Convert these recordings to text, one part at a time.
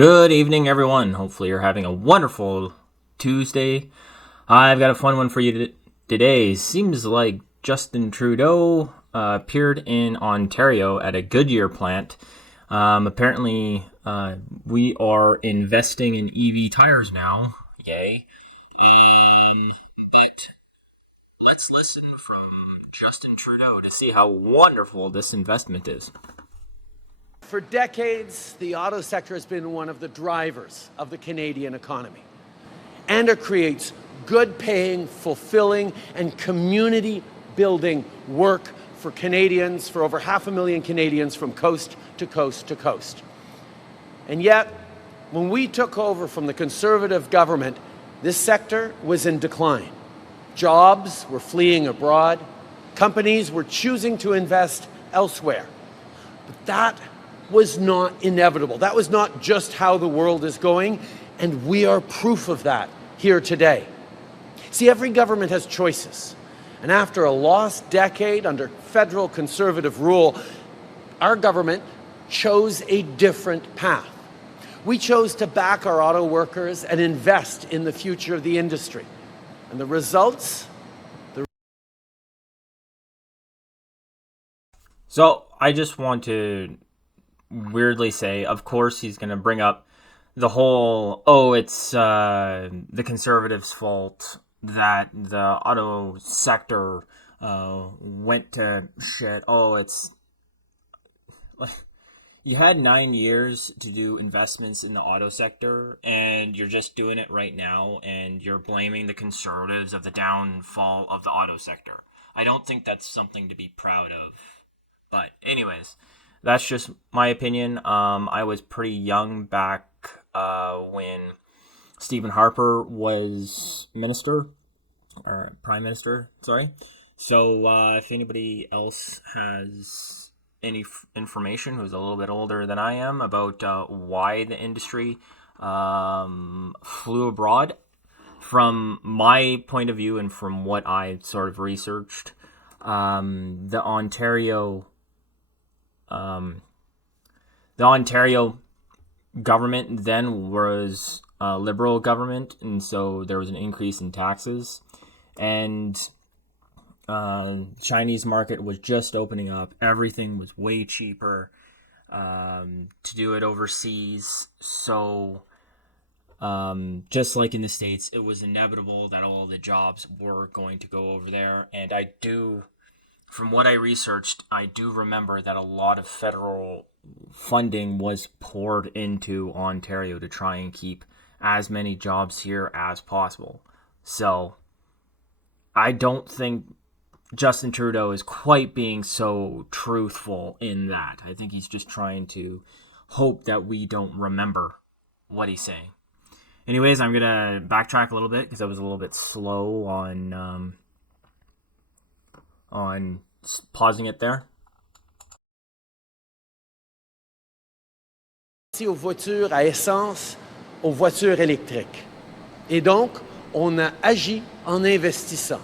Good evening, everyone. Hopefully, you're having a wonderful Tuesday. I've got a fun one for you today. Seems like Justin Trudeau appeared in Ontario at a Goodyear plant. Apparently, we are investing in EV tires now. Yay. But let's listen from Justin Trudeau to see how wonderful this investment is. For decades, the auto sector has been one of the drivers of the Canadian economy. And it creates good-paying, fulfilling, and community-building work for Canadians, for over 500,000 Canadians from coast to coast to coast. And yet, when we took over from the Conservative government, this sector was in decline. Jobs were fleeing abroad. Companies were choosing to invest elsewhere. But that was not inevitable. That was not just how the world is going, and we are proof of that here today. See, every government has choices, and after a lost decade under federal Conservative rule, our government chose a different path. We chose to back our auto workers and invest in the future of the industry. And the results? So I just want to weirdly say, of course, he's going to bring up the whole, it's the Conservatives' fault that the auto sector went to shit. You had 9 years to do investments in the auto sector, and you're just doing it right now, and you're blaming the Conservatives of the downfall of the auto sector. I don't think that's something to be proud of. But anyways, that's just my opinion. I was pretty young back when Stephen Harper was prime minister, sorry. So if anybody else has any information who's a little bit older than I am about why the industry flew abroad, from my point of view and from what I sort of researched, the Ontario government then was a Liberal government, and so there was an increase in taxes, and Chinese market was just opening up. Everything was way cheaper to do it overseas. So just like in the States, it was inevitable that all the jobs were going to go over there. And from what I researched, I do remember that a lot of federal funding was poured into Ontario to try and keep as many jobs here as possible. So I don't think Justin Trudeau is quite being so truthful in that. I think he's just trying to hope that we don't remember what he's saying. Anyways, I'm going to backtrack a little bit because I was a little bit slow on pausing it there. Aux voitures à essence, aux voitures électriques. Et donc, on a agi en investissant.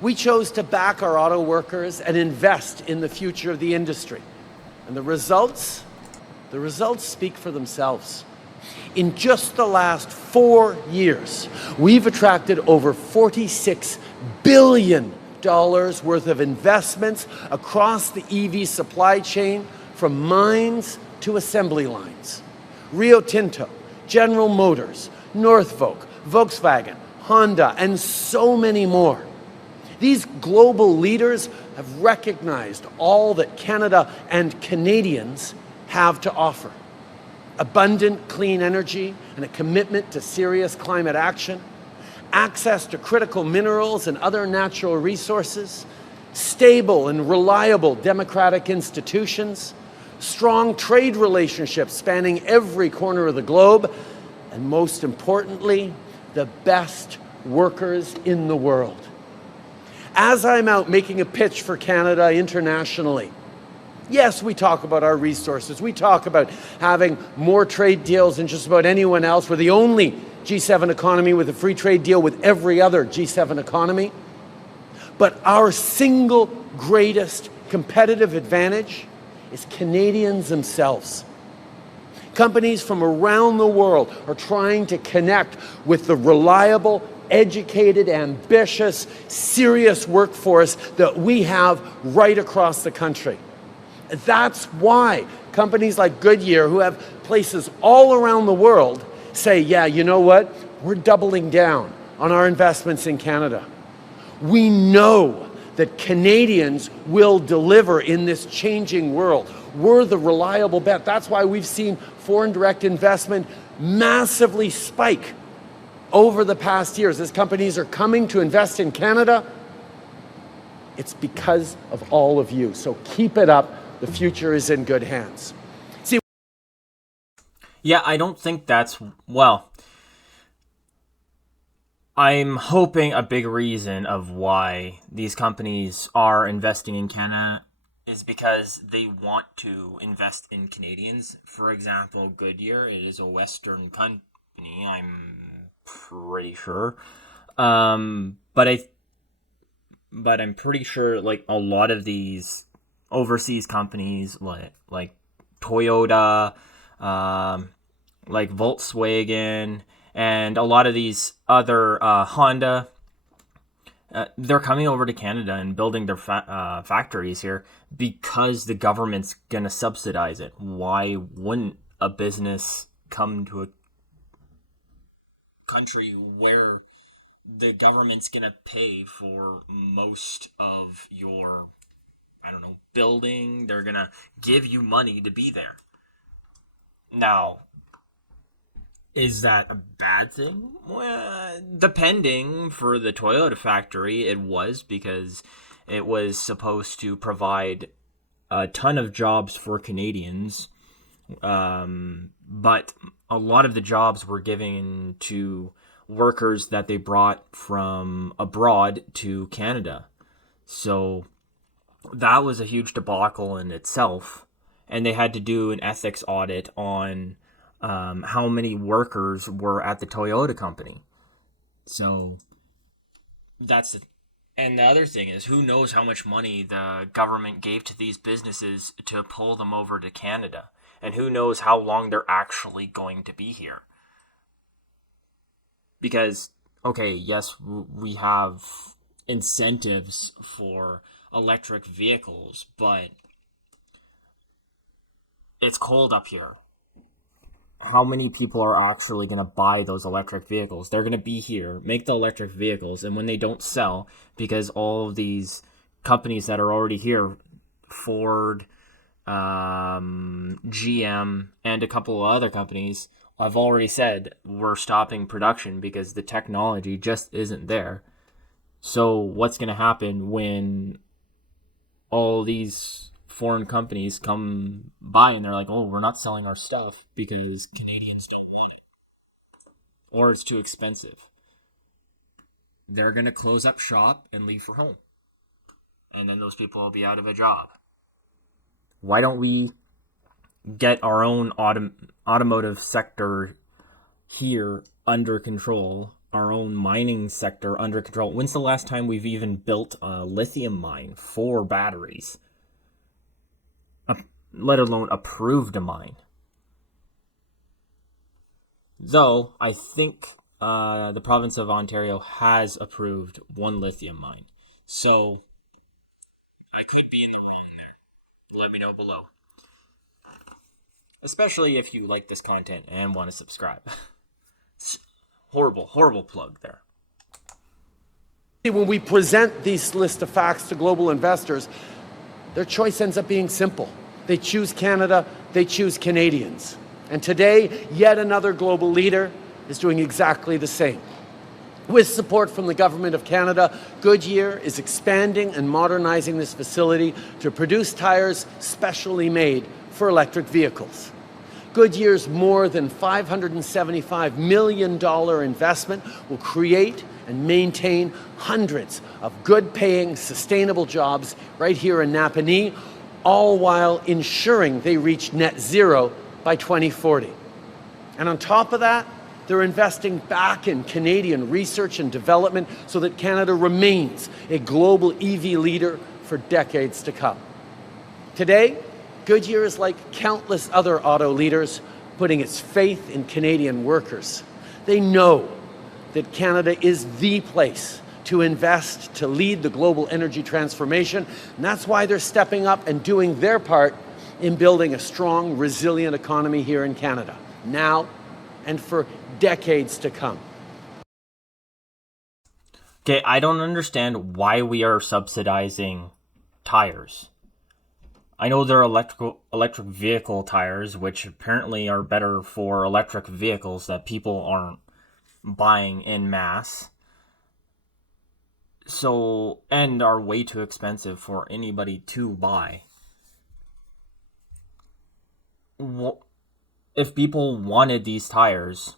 We chose to back our auto workers and invest in the future of the industry. And the results speak for themselves. In just the last 4 years, we've attracted over $46 billion worth of investments across the EV supply chain, from mines to assembly lines. Rio Tinto, General Motors, Northvolt, Volkswagen, Honda, and so many more. These global leaders have recognized all that Canada and Canadians have to offer. Abundant clean energy and a commitment to serious climate action, access to critical minerals and other natural resources, stable and reliable democratic institutions, strong trade relationships spanning every corner of the globe, and most importantly, the best workers in the world. As I'm out making a pitch for Canada internationally, yes, we talk about our resources. We talk about having more trade deals than just about anyone else. We're the only G7 economy with a free trade deal with every other G7 economy. But our single greatest competitive advantage is Canadians themselves. Companies from around the world are trying to connect with the reliable, educated, ambitious, serious workforce that we have right across the country. That's why companies like Goodyear, who have places all around the world, say, yeah, you know what? We're doubling down on our investments in Canada. We know that Canadians will deliver in this changing world. We're the reliable bet. That's why we've seen foreign direct investment massively spike over the past years. As companies are coming to invest in Canada, it's because of all of you. So keep it up. The future is in good hands. Yeah, I don't think that's, well, I'm hoping a big reason of why these companies are investing in Canada is because they want to invest in Canadians. For example, Goodyear, it is a Western company, I'm pretty sure. But I'm pretty sure like a lot of these overseas companies like Toyota, like Volkswagen, and a lot of these other Honda, they're coming over to Canada and building their factories here because the government's going to subsidize it. Why wouldn't a business come to a country where the government's going to pay for most of your, I don't know, building? They're going to give you money to be there. Now, is that a bad thing? Well, depending. For the Toyota factory, it was, because it was supposed to provide a ton of jobs for Canadians. But a lot of the jobs were given to workers that they brought from abroad to Canada. So that was a huge debacle in itself. And they had to do an ethics audit on how many workers were at the Toyota company. So that's the, and the other thing is, who knows how much money the government gave to these businesses to pull them over to Canada, and who knows how long they're actually going to be here. Because, okay, yes, we have incentives for electric vehicles, but it's cold up here. How many people are actually going to buy those electric vehicles? They're going to be here, make the electric vehicles, and when they don't sell, because all of these companies that are already here, Ford, GM, and a couple of other companies, I've already said we're stopping production because the technology just isn't there. So what's going to happen when all these foreign companies come by and they're like, oh, we're not selling our stuff because Canadians don't want it, or it's too expensive? They're going to close up shop and leave for home. And then those people will be out of a job. Why don't we get our own automotive sector here under control, our own mining sector under control? When's the last time we've even built a lithium mine for batteries? Let alone approved a mine. Though, I think the province of Ontario has approved one lithium mine. So, I could be in the wrong there. Let me know below. Especially if you like this content and want to subscribe. Horrible plug there. When we present these list of facts to global investors, their choice ends up being simple. They choose Canada, they choose Canadians. And today, yet another global leader is doing exactly the same. With support from the Government of Canada, Goodyear is expanding and modernizing this facility to produce tires specially made for electric vehicles. Goodyear's more than $575 million investment will create and maintain hundreds of good-paying, sustainable jobs right here in Napanee, all while ensuring they reach net zero by 2040. And on top of that, they're investing back in Canadian research and development so that Canada remains a global EV leader for decades to come. Today, Goodyear is like countless other auto leaders, putting its faith in Canadian workers. They know that Canada is the place to invest, to lead the global energy transformation, and that's why they're stepping up and doing their part in building a strong, resilient economy here in Canada, now and for decades to come. Okay, I don't understand why we are subsidizing tires. I know they're electric vehicle tires, which apparently are better for electric vehicles that people aren't buying in mass. So, and are way too expensive for anybody to buy. If people wanted these tires,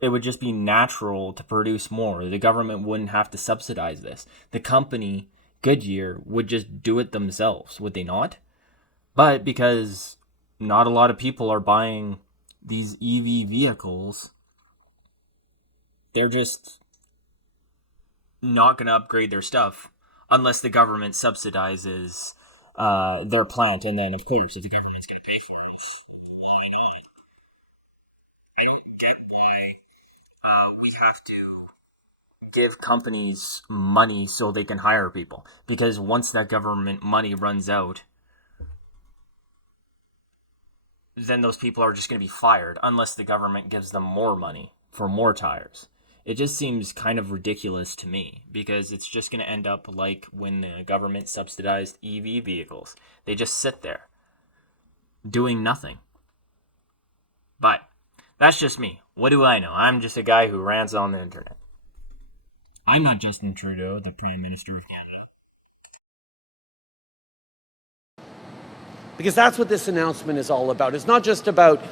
it would just be natural to produce more. The government wouldn't have to subsidize this. The company, Goodyear, would just do it themselves, would they not? But because not a lot of people are buying these EV vehicles, they're just not going to upgrade their stuff unless the government subsidizes their plant. And then, of course, if the government's going to pay for this, why not? I don't get why we have to give companies money so they can hire people. Because once that government money runs out, then those people are just going to be fired unless the government gives them more money for more tires. It just seems kind of ridiculous to me because it's just going to end up like when the government subsidized EV vehicles. They just sit there doing nothing. But that's just me. What do I know? I'm just a guy who rants on the internet. I'm not Justin Trudeau, the Prime Minister of Canada. Because that's what this announcement is all about. It's not just about,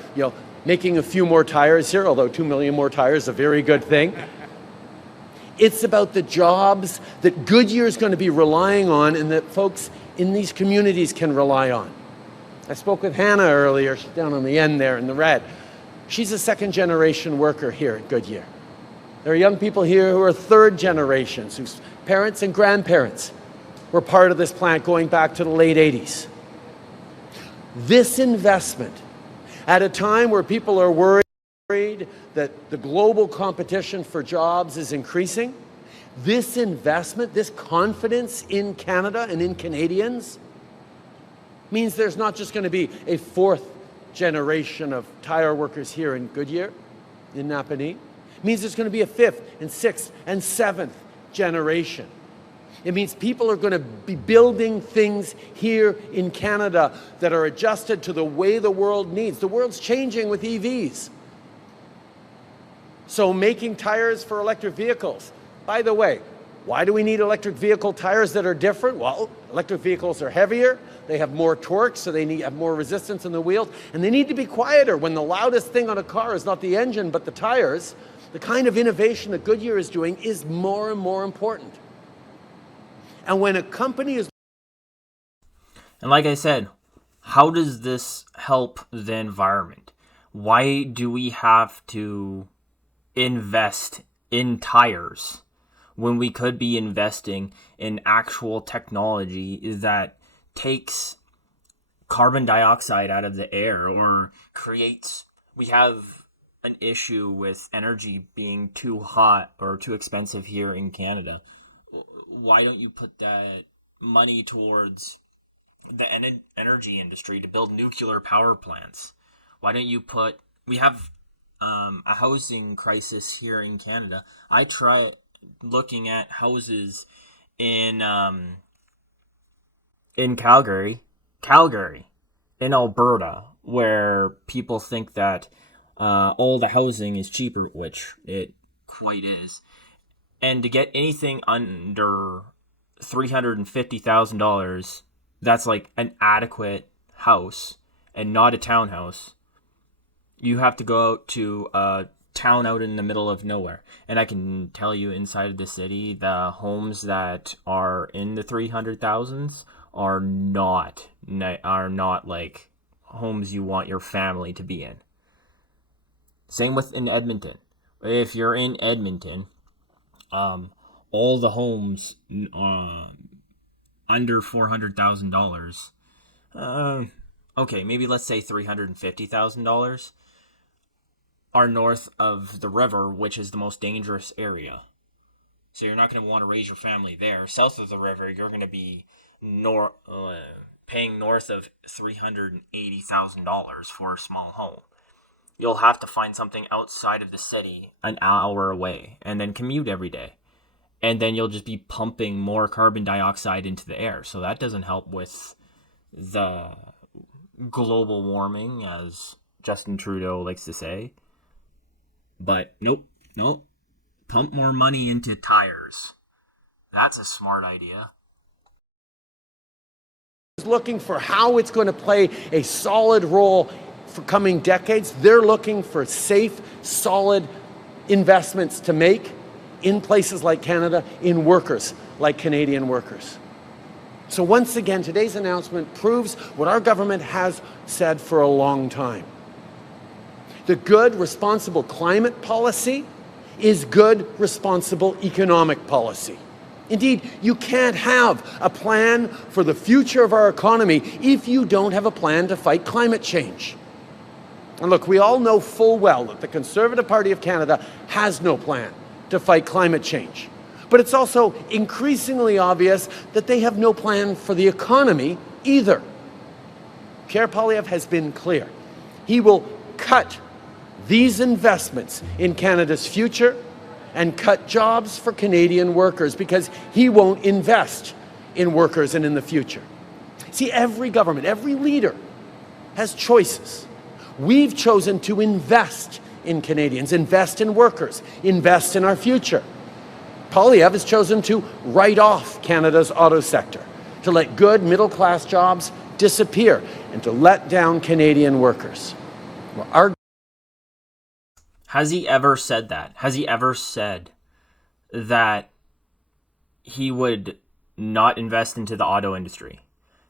making a few more tires here, although 2 million more tires is a very good thing. It's about the jobs that Goodyear is going to be relying on and that folks in these communities can rely on. I spoke with Hannah earlier. She's down on the end there in the red. She's a second-generation worker here at Goodyear. There are young people here who are third generations, whose parents and grandparents were part of this plant going back to the late 80s. This investment, at a time where people are worried that the global competition for jobs is increasing, this investment, this confidence in Canada and in Canadians means there's not just going to be a fourth generation of tire workers here in Goodyear, in Napanee. It means there's going to be a fifth and sixth and seventh generation. It means people are going to be building things here in Canada that are adjusted to the way the world needs. The world's changing with EVs. So making tires for electric vehicles. By the way, why do we need electric vehicle tires that are different? Well, electric vehicles are heavier, they have more torque, so they have more resistance in the wheels, and they need to be quieter. When the loudest thing on a car is not the engine but the tires, the kind of innovation that Goodyear is doing is more and more important. And when a company is... And like I said, how does this help the environment? Why do we have to invest in tires when we could be investing in actual technology that takes carbon dioxide out of the air or creates... We have an issue with energy being too hot or too expensive here in Canada. Why don't you put that money towards the energy industry to build nuclear power plants? Why don't you put... We have a housing crisis here in Canada. I try looking at houses in Calgary, in Alberta, where people think that all the housing is cheaper, which it quite is. And to get anything under $350,000, that's like an adequate house and not a townhouse. You have to go out to a town out in the middle of nowhere. And I can tell you, inside of the city, the homes that are in the 300,000s are not like homes you want your family to be in. Same with in Edmonton. If you're in Edmonton, all the homes under $400,000, okay, maybe let's say $350,000. are north of the river, which is the most dangerous area. So you're not going to want to raise your family there. South of the river, you're going to be paying north of $380,000 for a small home. You'll have to find something outside of the city an hour away and then commute every day. And then you'll just be pumping more carbon dioxide into the air. So that doesn't help with the global warming, as Justin Trudeau likes to say. But nope. Pump more money into tires. That's a smart idea. Looking for how it's going to play a solid role for coming decades. They're looking for safe, solid investments to make in places like Canada, in workers like Canadian workers. So once again, today's announcement proves what our government has said for a long time. The good, responsible climate policy is good, responsible economic policy. Indeed, you can't have a plan for the future of our economy if you don't have a plan to fight climate change. And look, we all know full well that the Conservative Party of Canada has no plan to fight climate change. But it's also increasingly obvious that they have no plan for the economy either. Pierre Poilievre has been clear. He will cut these investments in Canada's future and cut jobs for Canadian workers because he won't invest in workers and in the future. See, every government, every leader has choices. We've chosen to invest in Canadians, invest in workers, invest in our future. Poilievre has chosen to write off Canada's auto sector, to let good middle-class jobs disappear, and to let down Canadian workers. Well, Has he ever said that? Has he ever said that he would not invest into the auto industry?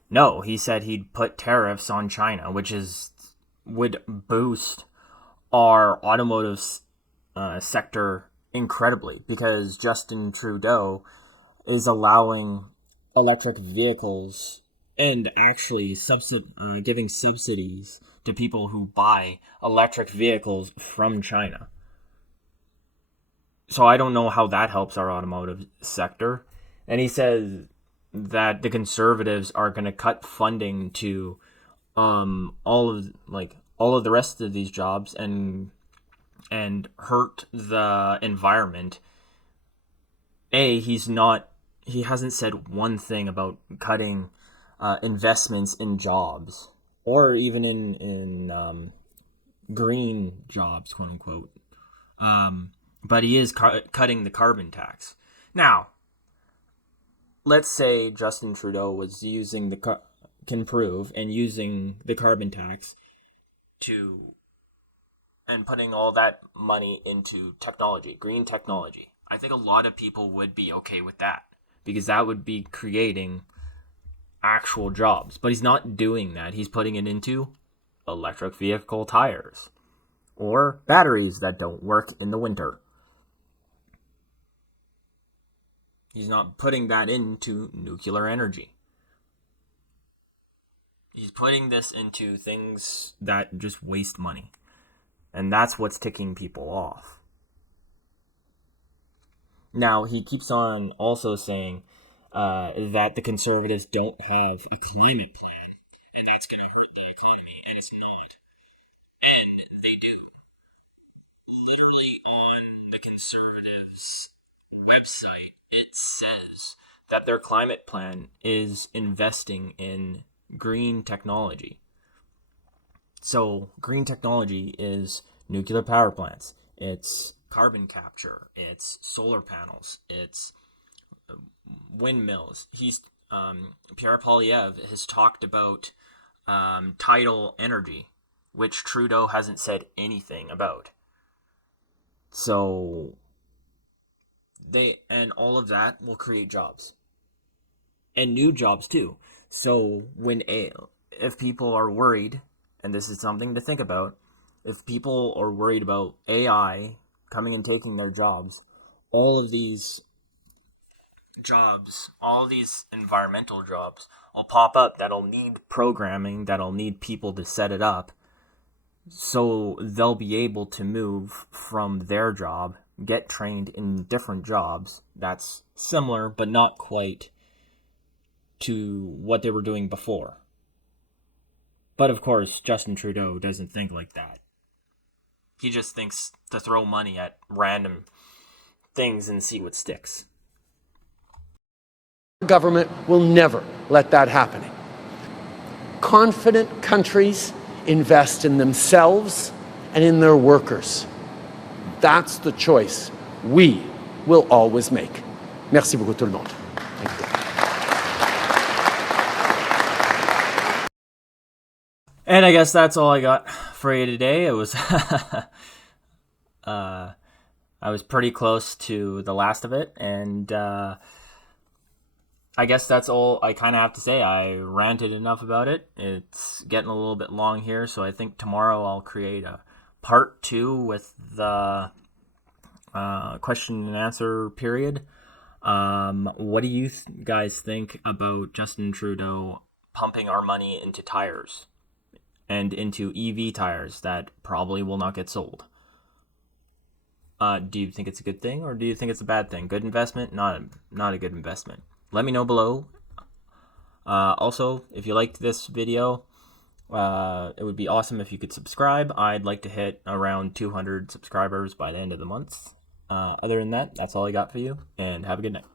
No, he said he'd put tariffs on China, which would boost our automotive sector incredibly, because Justin Trudeau is allowing electric vehicles and actually giving subsidies to people who buy electric vehicles from China. So I don't know how that helps our automotive sector. And he says that the Conservatives are going to cut funding to all of the rest of these jobs and hurt the environment. He hasn't said one thing about cutting investments in jobs, or even in green jobs, quote unquote. But he is cutting the carbon tax. Now, let's say Justin Trudeau was using can prove and using the carbon tax and putting all that money into technology, green technology. I think a lot of people would be okay with that, because that would be creating actual jobs. But he's not doing that. He's putting it into electric vehicle tires or batteries that don't work in the winter. He's not putting that into nuclear energy. He's putting this into things that just waste money. And that's what's ticking people off. Now, he keeps on also saying that the Conservatives don't have a climate plan, and that's going to hurt the economy, and it's not. And they do. Literally on the Conservatives' website, it says that their climate plan is investing in green technology. So green technology is nuclear power plants, it's carbon capture, it's solar panels, it's windmills. Pierre Poilievre has talked about tidal energy, which Trudeau hasn't said anything about. So all of that will create jobs and new jobs too. So if people are worried, and this is something to think about, if people are worried about AI coming and taking their jobs, all of these jobs, all of these environmental jobs will pop up that'll need programming, that'll need people to set it up. So they'll be able to move from their job, get trained in different jobs that's similar but not quite to what they were doing before. But of course, Justin Trudeau doesn't think like that. He just thinks to throw money at random things and see what sticks. Government will never let that happen. Confident countries invest in themselves and in their workers. That's the choice we will always make. Merci beaucoup tout le monde. Thank you. And I guess that's all I got for you today. It was I was pretty close to the last of it, and I guess that's all I kind of have to say. I ranted enough about it. It's getting a little bit long here, so I think tomorrow I'll create a part 2 with the question and answer period. What do you guys think about Justin Trudeau pumping our money into tires and into EV tires that probably will not get sold? Do you think it's a good thing, or do you think it's a bad thing? Good investment, not a good investment. Let me know below. Also, if you liked this video, it would be awesome if you could subscribe. I'd like to hit around 200 subscribers by the end of the month. Other than that, that's all I got for you, and have a good night.